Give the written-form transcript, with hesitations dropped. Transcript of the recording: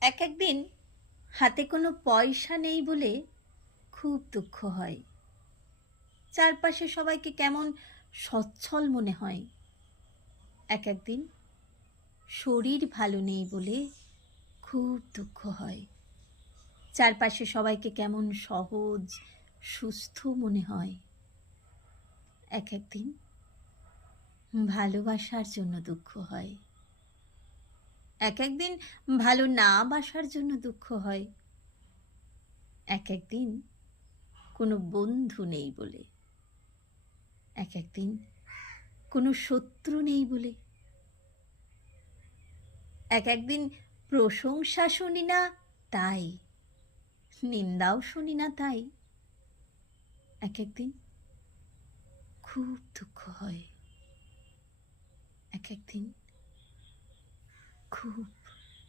একদিন হাতে কোনো পয়সা নেই বলে খুব দুঃখ হয়। চারপাশে সবাইকে কেমন সচ্ছল মনে হয়। একদিন শরীর ভালো নেই বলে খুব দুঃখ হয়। চারপাশে সবাইকে কেমন সহজ সুস্থ মনে হয়। একদিন ভালোবাসার জন্য দুঃখ হয়। একদিন ভালো না বাসার জন্য দুঃখ হয়। একদিন কোনো বন্ধু নেই বলে। একদিন কোনো শত্রু নেই বলে। একদিন প্রশংসা শুনি না তাই, নিন্দাও শুনি না তাই। একদিন খুব দুঃখ হয়। একদিন খুব